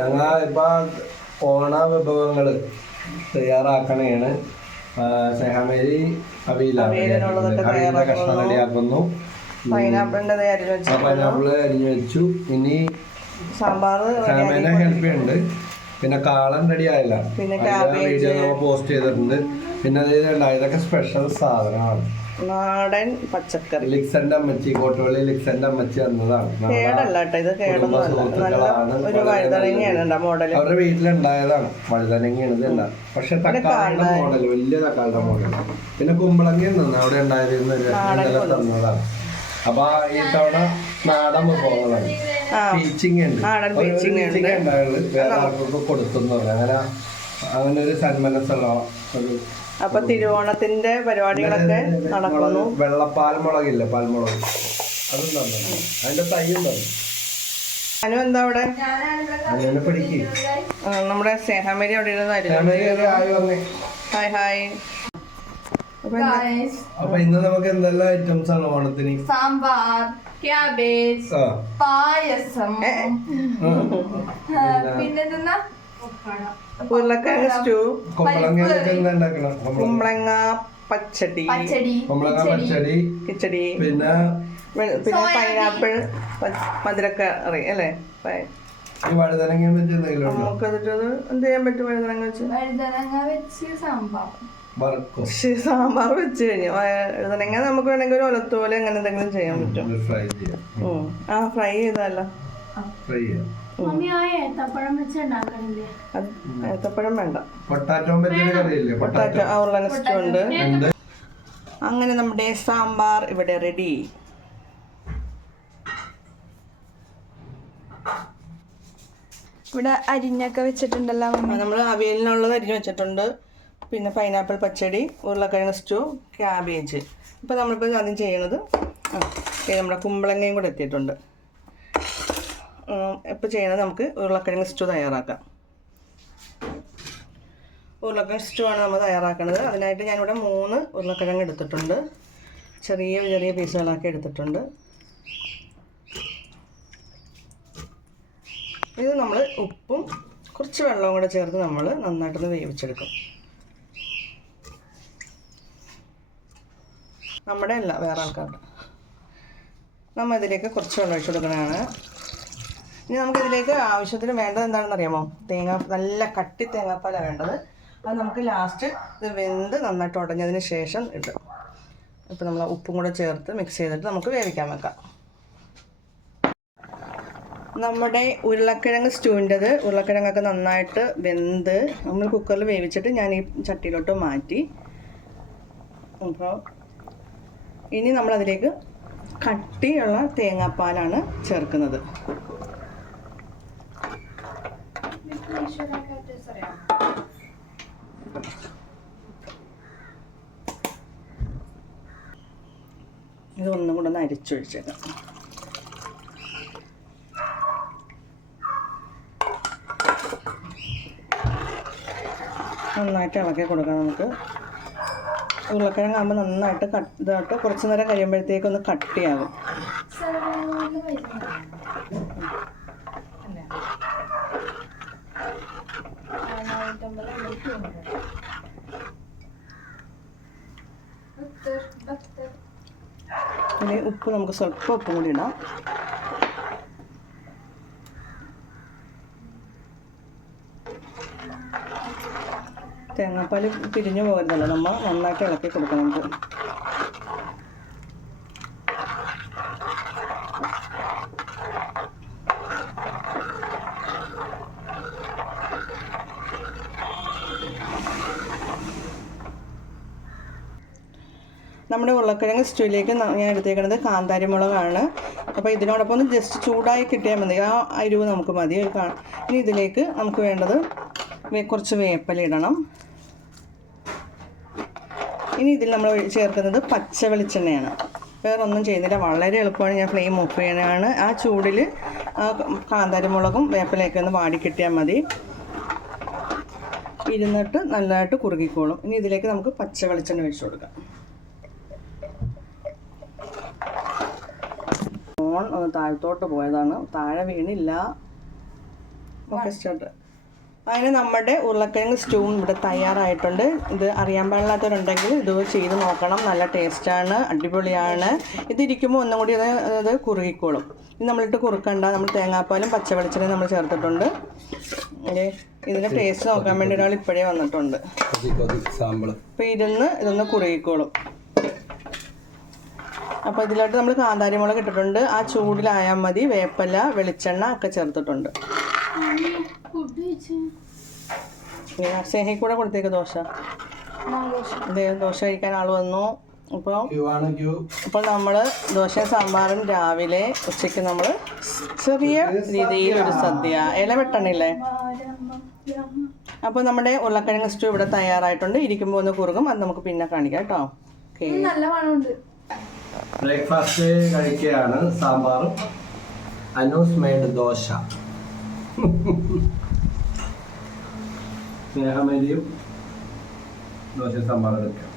ഞങ്ങൾ ഇപ്പൊ ഓണ വിഭവങ്ങൾ തയ്യാറാക്കണേണ്. സെഹമേരി അവിയിലാണ്. അവിയലിന്റെ കഷ്ണം റെഡിയാക്കുന്നു. പൈനാപ്പിളിന്റെ പൈനാപ്പിൾ അരിഞ്ഞു വെച്ചു. ഇനി സാമ്പാർ ഹെൽപ്പ് ചെയ്യുന്നുണ്ട്. പിന്നെ കാളൻ റെഡി ആയല്ല. വീഡിയോ നമ്മൾ പോസ്റ്റ് ചെയ്തിട്ടുണ്ട്. പിന്നെ അതായത്. ഇതൊക്കെ സ്പെഷ്യൽ സാധനമാണ് നാടൻ പച്ചക്കറി. ലിക്സന്റെ അമ്മച്ചി കോട്ടുവള്ളി ലിക്സന്റെ അമ്മച്ചി കേടല്ല കേട്ടോ ഇത് നല്ല ഒരു വഴുതനങ്ങയാണ് മോഡൽ. അവരുടെ വീട്ടിലുണ്ടായതാണ്. വഴുതനങ്ങയാണ് ഇതല്ല പക്ഷെ തക്കാളിയുടെ മോഡൽ വലിയ തക്കാളിയുടെ മോഡൽ പിന്നെ കുമ്പളങ്ങി നിന്ന് അവിടെ ഉണ്ടായിരുന്ന തന്നതാണ്. അപ്പൊ ഈ തവണ നാടൻ വിഭവങ്ങളാണ് ടീച്ചിങ് ഉണ്ട് കൊടുത്തു അങ്ങനെ അങ്ങനെ ഒരു സന്മനസ്സുള്ള ഒരു അപ്പൊ തിരുവോണത്തിന്റെ പരിപാടികളൊക്കെ നടക്കുന്നു മുളക് വെള്ളപ്പാൽ മുളകില്ല? പാൽമുളക്. അതും തന്നെ. അതിന്റെ തൈയും തന്നെ. അനു എന്താ അവിടെ? നമ്മുടെ സ്നേഹമേരി അവിടെ ഇരുന്നായിരുന്നു ഹായ് ഹായ്. അപ്പൊ ഇന്ന് നമുക്ക് എന്തെല്ലാം ഐറ്റംസ് ആണ് ഓണത്തിന്? സാമ്പാർ ക്യാബേജ് പായസം. ആ. പിന്നെന്താ ഉരുളക്കിഴങ്ങ് സ്റ്റൂ. കുമ്പളങ്ങ. പച്ചടി. പച്ചടി. കുമ്പളങ്ങ പച്ചടി. കിച്ചടി. പിന്നെ? പിന്നെ പൈനാപ്പിൾ മധുരക്കറി അല്ലേ? വഴുതനങ്ങ വെച്ച് എന്തെങ്കിലും നമുക്ക് എന്നിട്ട് എന്ത് ചെയ്യാൻ പറ്റും വഴുതനങ്ങ വെച്ച്? വഴുതനങ്ങ വെച്ച് സാമ്പാർ. പക്ഷേ സാമ്പാർ വെച്ച് കഴിഞ്ഞു വഴുതനങ്ങ നമുക്ക് വേണമെങ്കിൽ ഒരു ഒലത്തോലെ അങ്ങനെ എന്തെങ്കിലും ചെയ്യാൻ പറ്റും. ഫ്രൈ ആ ഫ്രൈ ചെയ്തല്ലോ ഏത്തപ്പഴം വേണ്ട. പൊട്ടാറ്റോ സ്റ്റൂ ഉണ്ട്. അങ്ങനെ നമ്മുടെ സാമ്പാർ ഇവിടെ റെഡി. ഇവിടെ അരിഞ്ഞൊക്കെ വെച്ചിട്ടുണ്ടല്ലോ നമ്മൾ അവിയലിനുള്ളത് അരിഞ്ഞു വെച്ചിട്ടുണ്ട്. പിന്നെ പൈനാപ്പിൾ പച്ചടി ഉരുളക്കിഴങ്ങ് സ്റ്റൂ ക്യാബേജ് ഇപ്പോൾ നമ്മളിപ്പോൾ ആദ്യം ചെയ്യണത് നമ്മുടെ കുമ്പളങ്ങയും കൂടെ എത്തിയിട്ടുണ്ട്. ഇപ്പോൾ ചെയ്യണത് നമുക്ക് ഉരുളക്കിഴങ്ങ് സ്റ്റൂ തയ്യാറാക്കാം. ഉരുളക്കിഴങ്ങ് സ്റ്റൂ ആണ് നമ്മൾ തയ്യാറാക്കുന്നത് അതിനായിട്ട് ഞാനിവിടെ മൂന്ന് ഉരുളക്കിഴങ്ങ് എടുത്തിട്ടുണ്ട്. ചെറിയ ചെറിയ പീസുകളാക്കി എടുത്തിട്ടുണ്ട്. ഇത് നമ്മൾ ഉപ്പും കുറച്ച് വെള്ളവും കൂടെ ചേർത്ത് നമ്മൾ നന്നായിട്ടൊന്ന് വേവിച്ചെടുക്കും. നമ്മുടെ അല്ല വേറെ ആൾക്കാരുടെ. നമ്മൾ ഇതിലേക്ക് കുറച്ച് വെള്ളം ഒഴിച്ചു കൊടുക്കണതാണ്. ഇനി നമുക്കിതിലേക്ക് ആവശ്യത്തിന് വേണ്ടത് എന്താണെന്ന് അറിയാമോ? തേങ്ങ നല്ല കട്ടി തേങ്ങാപ്പാലാണ് വേണ്ടത്. അത് നമുക്ക് ലാസ്റ്റ് ഇത് വെന്ത് നന്നായിട്ട് ഉടഞ്ഞതിന് ശേഷം ഇടും ഇപ്പോൾ നമ്മൾ ഉപ്പും കൂടെ ചേർത്ത് മിക്സ് ചെയ്തിട്ട് നമുക്ക് വേവിക്കാൻ വെക്കാം. നമ്മുടെ ഉരുളക്കിഴങ്ങ് സ്റ്റൂവിന്റെത് ഉരുളക്കിഴങ്ങൊക്കെ നന്നായിട്ട് വെന്ത് നമ്മൾ കുക്കറിൽ വേവിച്ചിട്ട് ഞാൻ ഈ ചട്ടിയിലോട്ട് മാറ്റി. അപ്പോൾ ഇനി നമ്മൾ അതിലേക്ക് കട്ടിയുള്ള തേങ്ങാപ്പാലാണ് ചേർക്കുന്നത്. ഇത് കൂടെ ഒന്ന് അരിച്ചൊഴിച്ചേക്കാം. നന്നായിട്ട് ഇളക്കി കൊടുക്കാം നമുക്ക്. ഉരുളക്കിഴങ്ങാകുമ്പോൾ നന്നായിട്ട് കട്ട് ഇതായിട്ട് കുറച്ച് നേരം കഴിയുമ്പോഴത്തേക്ക് ഒന്ന് കട്ടിയാകും ഇനി ഉപ്പ് നമുക്ക് സ്വല്പം ഉപ്പും കൂടി ഇടാം. തേങ്ങാപ്പാൽ പിരിഞ്ഞു പോകരുതല്ലോ. നമ്മൾ നന്നായിട്ട് ഇളക്കി കൊടുക്കണം നമുക്ക്. നമ്മുടെ ഉരുളക്കിഴങ്ങ് സ്റ്റൂവിലേക്ക് ഞാൻ എടുത്തേക്കുന്നത് കാന്താരി മുളകാണ്. അപ്പോൾ ഇതിനോടൊപ്പം ഒന്ന് ജസ്റ്റ് ചൂടായി കിട്ടിയാൽ മതി. ആ അരിവ് നമുക്ക് മതി. ഇനി ഇതിലേക്ക് നമുക്ക് വേണ്ടത് കുറച്ച് വേപ്പില ഇടണം. ഇനി ഇതിൽ നമ്മൾ ചേർക്കുന്നത് പച്ച വെളിച്ചെണ്ണയാണ്. വേറൊന്നും ചെയ്യുന്നില്ല. വളരെ എളുപ്പമാണ്. ഞാൻ ഫ്ലെയിം ഓഫ് ചെയ്യാനാണ്. ആ ചൂടിൽ ആ കാന്താരി മുളകും വേപ്പിലയൊക്കെ ഒന്ന് വാടിക്കിട്ടിയാൽ മതി. ഇരുന്നിട്ട് നല്ലതായിട്ട് കുറുകിക്കോളും. ഇനി ഇതിലേക്ക് നമുക്ക് പച്ച വെളിച്ചെണ്ണ ഒഴിച്ചു കൊടുക്കാം. ഫോൺ ഒന്ന് താഴത്തോട്ട് പോയതാണ്. താഴെ വീണില്ല. Okay start. അതിന് നമ്മുടെ ഉരുളക്കിഴങ്ങ് സ്റ്റൂവും ഇവിടെ തയ്യാറായിട്ടുണ്ട്. ഇത് അറിയാൻ പാടില്ലാത്തവരുണ്ടെങ്കിൽ ഇത് ചെയ്ത് നോക്കണം. നല്ല ടേസ്റ്റാണ് അടിപൊളിയാണ്. ഇതിരിക്കുമ്പോൾ ഒന്നും കൂടി അത് അത് കുറുകിക്കോളും. ഇത് നമ്മളിട്ട് കുറുക്കണ്ട. നമ്മൾ തേങ്ങാപ്പാലും പച്ചവെളിച്ചെണ്ണയും നമ്മൾ ചേർത്തിട്ടുണ്ട്. ഇതിന്റെ ടേസ്റ്റ് നോക്കാൻ വേണ്ടി ഒരാൾ ഇപ്പോഴേ വന്നിട്ടുണ്ട്. അപ്പോൾ ഇരുന്ന് ഇതൊന്ന് കുറുകിക്കോളും. അപ്പോൾ ഇതിലോട്ട് നമ്മൾ കാന്താരി മുളക് ഇട്ടിട്ടുണ്ട്. ആ ചൂടിലായാൽ മതി. വേപ്പല വെളിച്ചെണ്ണ ഒക്കെ ചേർത്തിട്ടുണ്ട്. സ്നേഹി കൂടെ കൊടുത്തേക്ക് ദോശ. ദോശ കഴിക്കാൻ ആൾ വന്നു. അപ്പോൾ ക്യൂ ആണ് ക്യൂ അപ്പോൾ നമ്മൾ ദോശയും സാമ്പാറും രാവിലെ ഉച്ചയ്ക്ക് നമ്മൾ ചെറിയ രീതിയിൽ ഒരു സദ്യ. ഇല വെട്ടണില്ലേ? അപ്പോൾ നമ്മുടെ ഉരുളക്കിഴങ്ങ് സ്റ്റൂ ഇവിടെ തയ്യാറായിട്ടുണ്ട്. ഇരിക്കുമ്പോൾ ഒന്ന് കുറുകും അത് നമുക്ക് പിന്നെ കാണിക്കാം കേട്ടോ. ബ്രേക്ക്ഫാസ്റ്റ് കഴിക്കുകയാണ് സാമ്പാറും. അനൂസ് മെയ്ഡ് ദോശ. സ്നേഹമരിയും ദോശ എടുക്കാം.